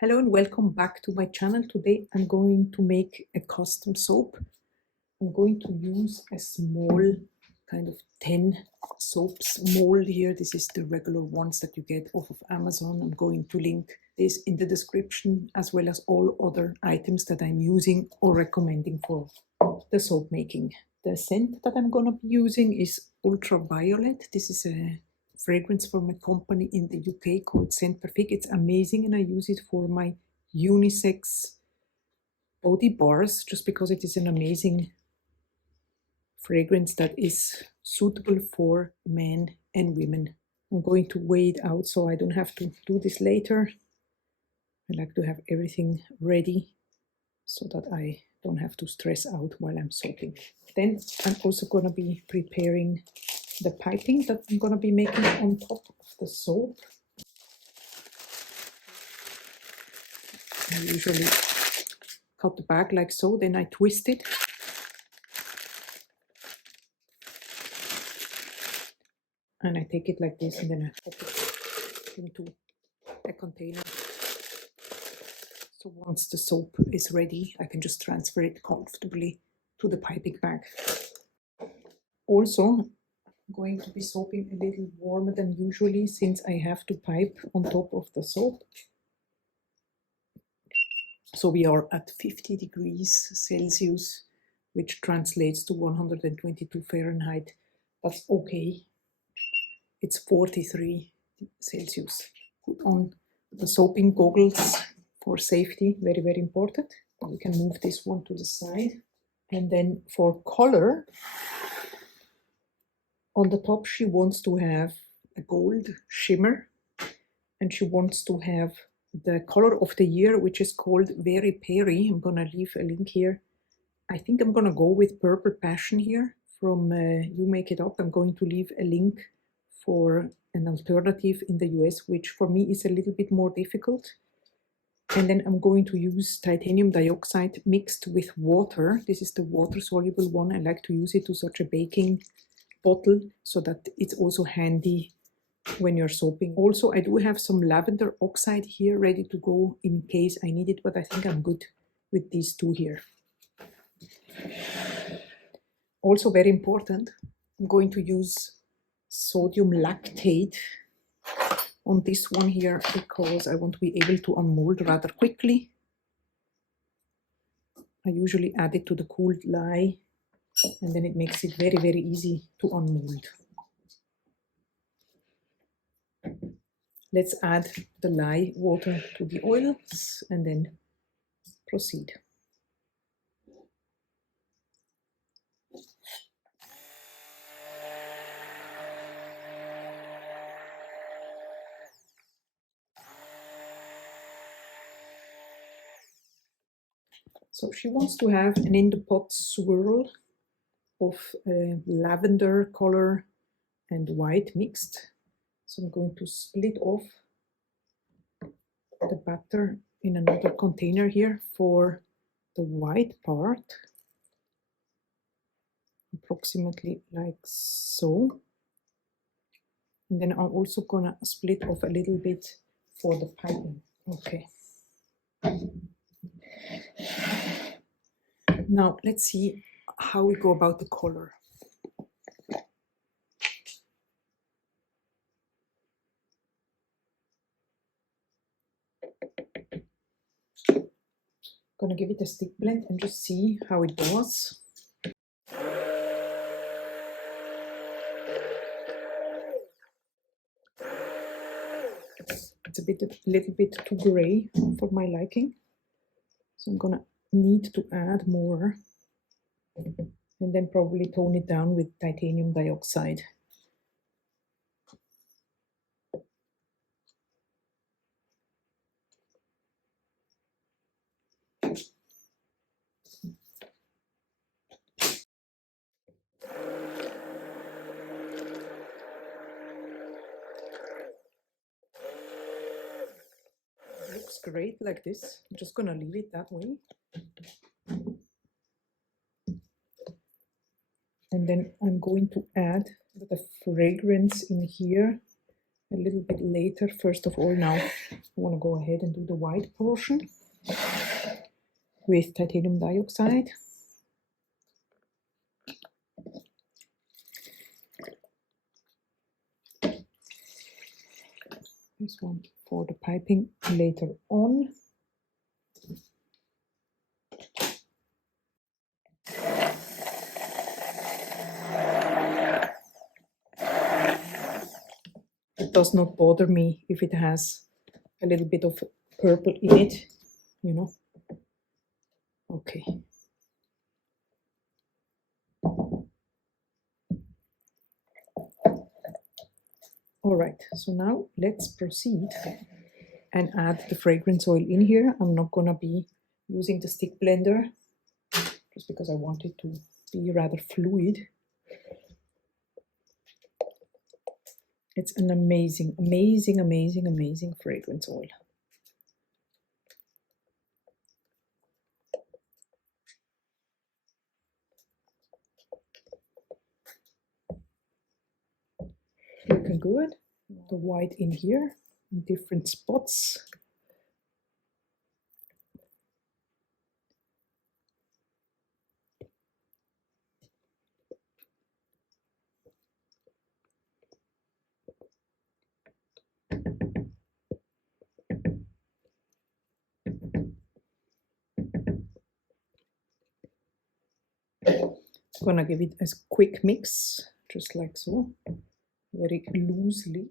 Hello and welcome back to my channel. Today I'm going to make a custom soap. I'm going to use a small kind of 10 soaps mold here. This is the regular ones that you get off of Amazon. I'm going to link this in the description as well as all other items that I'm using or recommending for the soap making. The scent that I'm going to be using is Ultraviolet. This is a fragrance from a company in the UK called Scent Perfect. It's amazing and I use it for my unisex body bars just because it is an amazing fragrance that is suitable for men and women. I'm going to weigh it out so I don't have to do this later. I like to have everything ready so that I don't have to stress out while I'm soaping. Then I'm also going to be preparing the piping that I'm going to be making on top of the soap. I usually cut the bag like so, then I twist it. And I take it like this and then I pop it into a container. So once the soap is ready, I can just transfer it comfortably to the piping bag. Also, I'm going to be soaping a little warmer than usually since I have to pipe on top of the soap. So we are at 50 degrees Celsius, which translates to 122 Fahrenheit. That's okay. It's 43 Celsius. Put on the soaping goggles for safety, very, very important. We can move this one to the side. And then for color, on the top she wants to have a gold shimmer and she wants to have the color of the year, which is called Very Peri. I'm gonna leave a link here. I think I'm gonna go with Purple Passion here from You Make It Up. I'm going to leave a link for an alternative in the US, which for me is a little bit more difficult. And then I'm going to use titanium dioxide mixed with water. This is the water soluble one. I like to use it to such a baking bottle so that it's also handy when you're soaping. Also, I do have some lavender oxide here ready to go in case I need it, but I think I'm good with these two here. Also very important, I'm going to use sodium lactate on this one here because I want to be able to unmold rather quickly. I usually add it to the cooled lye and then it makes it very, very easy to unmold. Let's add the lye water to the oils and then proceed. So she wants to have an in the pot swirl of lavender color and white mixed. So I'm going to split off the batter in another container here for the white part, approximately like so. And then I'm also gonna split off a little bit for the piping. Okay. Now let's see how we go about the color. Gonna give it a stick blend and just see how it does. It's a little bit too gray for my liking, so I'm gonna need to add more and then probably tone it down with titanium dioxide. Looks great like this. I'm just gonna leave it that way. And then I'm going to add the fragrance in here. a little bit later. First of all, now I want to go ahead and do the white portion with titanium dioxide. This one for the piping later on. It does not bother me if it has a little bit of purple in it, you know. Okay. All right, so now let's proceed and add the fragrance oil in here. I'm not gonna be using the stick blender just because I want it to be rather fluid. It's an amazing, amazing, amazing, amazing fragrance oil. Looking good. The white in here in different spots. Gonna give it a quick mix, just like so, very loosely.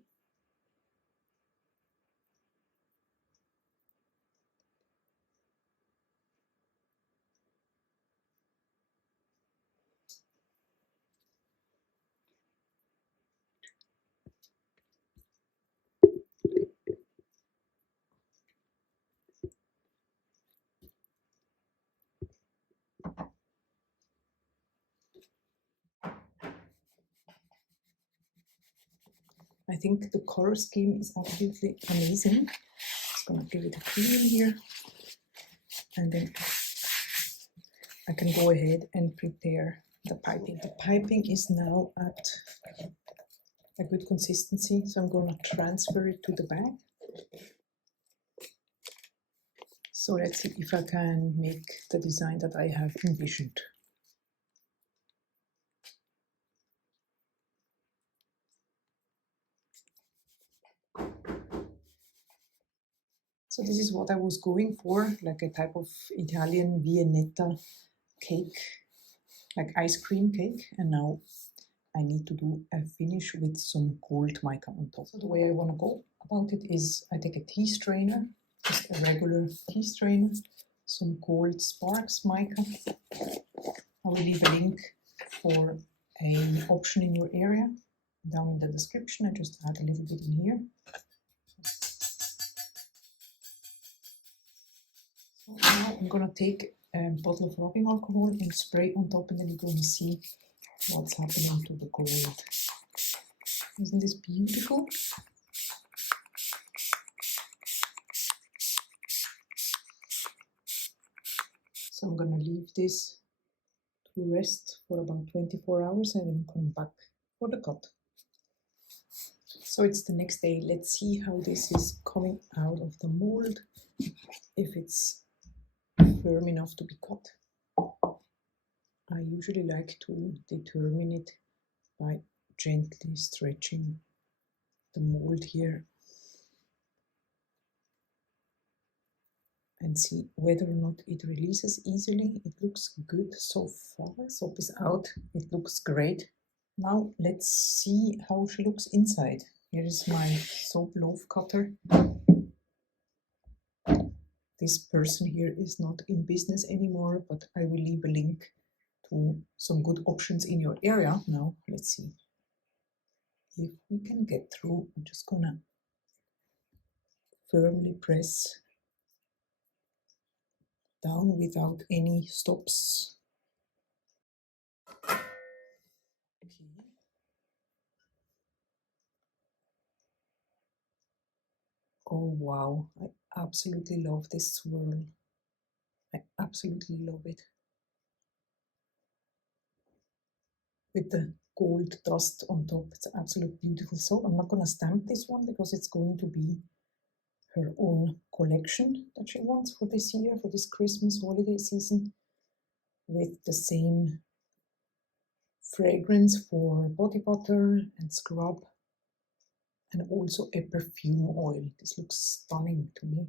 I think the color scheme is absolutely amazing. Just gonna give it a clean here, and then I can go ahead and prepare the piping. The piping is now at a good consistency, so I'm gonna transfer it to the bag. So let's see if I can make the design that I have envisioned. So this is what I was going for, like a type of Italian Viennetta cake, like ice cream cake. And now I need to do a finish with some gold mica on top. So the way I want to go about it is I take a tea strainer, just a regular tea strainer, some gold sparks mica. I will leave a link for an option in your area down in the description. I just add a little bit in here. So now I'm gonna take a bottle of rubbing alcohol and spray on top, and then you're gonna see what's happening to the gold. Isn't this beautiful? So I'm gonna leave this to rest for about 24 hours and then come back for the cut. So it's the next day. Let's see how this is coming out of the mold, if it's firm enough to be cut. I usually like to determine it by gently stretching the mold here and see whether or not it releases easily. It looks good so far. Soap is out. It looks great. Now let's see how she looks inside. Here is my soap loaf cutter. This person here is not in business anymore, but I will leave a link to some good options in your area. Now let's see if we can get through. I'm just gonna firmly press down without any stops. Okay. Oh wow, I absolutely love this swirl. I absolutely love it. With the gold dust on top. It's absolutely beautiful soap. I'm not going to stamp this one because it's going to be her own collection that she wants for this year, for this Christmas holiday season, with the same fragrance for body butter and scrub, and also a perfume oil. This looks stunning to me.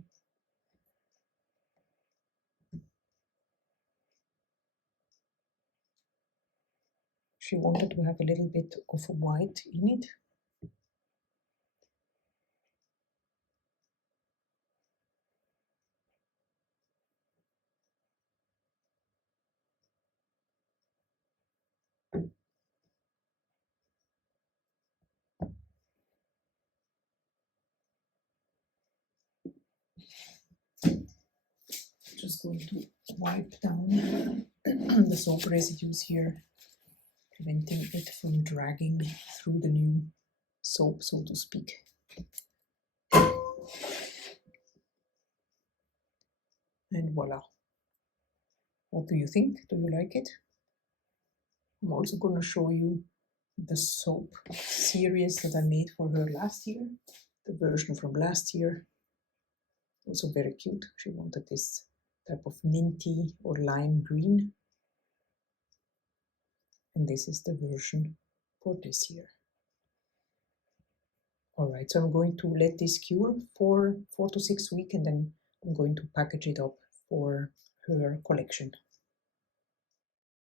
She wanted to have a little bit of white in it. Just going to wipe down the soap residues here, preventing it from dragging through the new soap, so to speak. And voila. What do you think? Do you like it? I'm also going to show you the soap series that I made for her last year. The version from last year. Also very cute. She wanted this type of minty or lime green. And this is the version for this year. Alright, so I'm going to let this cure for 4 to 6 weeks, and then I'm going to package it up for her collection.